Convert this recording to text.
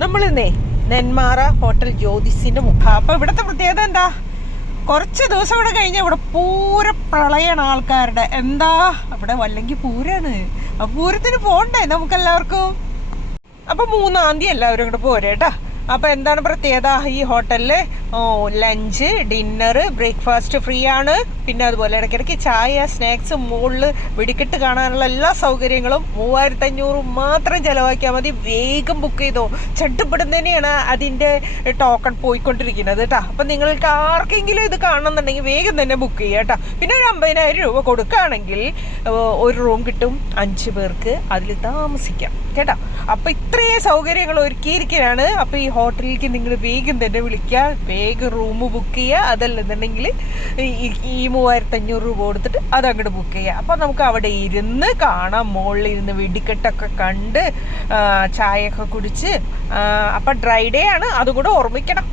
നമ്മളിന്നേ Nenmara hotel ജ്യോതിസിന്റെ മുഖം. അപ്പൊ ഇവിടുത്തെ പ്രത്യേകത എന്താ? കുറച്ച് ദിവസം ഇവിടെ കഴിഞ്ഞാൽ ഇവിടെ പൂര പ്രളയാണ് ആൾക്കാരുടെ. എന്താ ഇവിടെ വല്ലെങ്കിൽ പൂരാണ്. അപ്പൊ പൂരത്തിന് പോണ്ടേ നമുക്കെല്ലാവർക്കും? അപ്പൊ 3-ാം തീയതി എല്ലാവരും ഇങ്ങോട്ട് പോരേട്ടാ. അപ്പൊ എന്താണ് പ്രത്യേകത? ഈ ഹോട്ടലില് ലഞ്ച്, ഡിന്നർ, ബ്രേക്ക്ഫാസ്റ്റ് ഫ്രീ ആണ്. പിന്നെ അതുപോലെ ഇടയ്ക്കിടയ്ക്ക് ചായ, സ്നാക്സ്, മുകളിൽ വെടിക്കെട്ട് കാണാനുള്ള എല്ലാ സൗകര്യങ്ങളും 3500 മാത്രം ചിലവാക്കിയാൽ മതി. വേഗം ബുക്ക് ചെയ്തോ. ചട്ടുപ്പെടുന്നതിനെയാണ് അതിൻ്റെ ടോക്കൺ പോയിക്കൊണ്ടിരിക്കുന്നത് കേട്ടോ. അപ്പം നിങ്ങൾക്ക് ആർക്കെങ്കിലും ഇത് കാണണമെന്നുണ്ടെങ്കിൽ വേഗം തന്നെ ബുക്ക് ചെയ്യുക കേട്ടോ. പിന്നെ ഒരു 50,000 രൂപ കൊടുക്കുകയാണെങ്കിൽ ഒരു റൂം കിട്ടും. 5 പേർക്ക് അതിൽ താമസിക്കാം കേട്ടോ. അപ്പം ഇത്രയും സൗകര്യങ്ങൾ ഒരുക്കിയിരിക്കുകയാണ്. അപ്പം ഈ ഹോട്ടലിലേക്ക് നിങ്ങൾ വേഗം തന്നെ വിളിക്കുക, വേഗം റൂം ബുക്ക് ചെയ്യുക. അതല്ലെന്നുണ്ടെങ്കിൽ ഈ 3500 രൂപ കൊടുത്തിട്ട് അതങ്ങോട്ട് ബുക്ക് ചെയ്യുക. അപ്പം നമുക്ക് അവിടെ ഇരുന്ന് കാണാം. മുകളിൽ ഇരുന്ന് വെടിക്കെട്ടൊക്കെ കണ്ട് ചായയൊക്കെ കുടിച്ച്. അപ്പം ഡ്രൈ ഡേ ആണ്, അതും കൂടെ ഓർമ്മിക്കണം.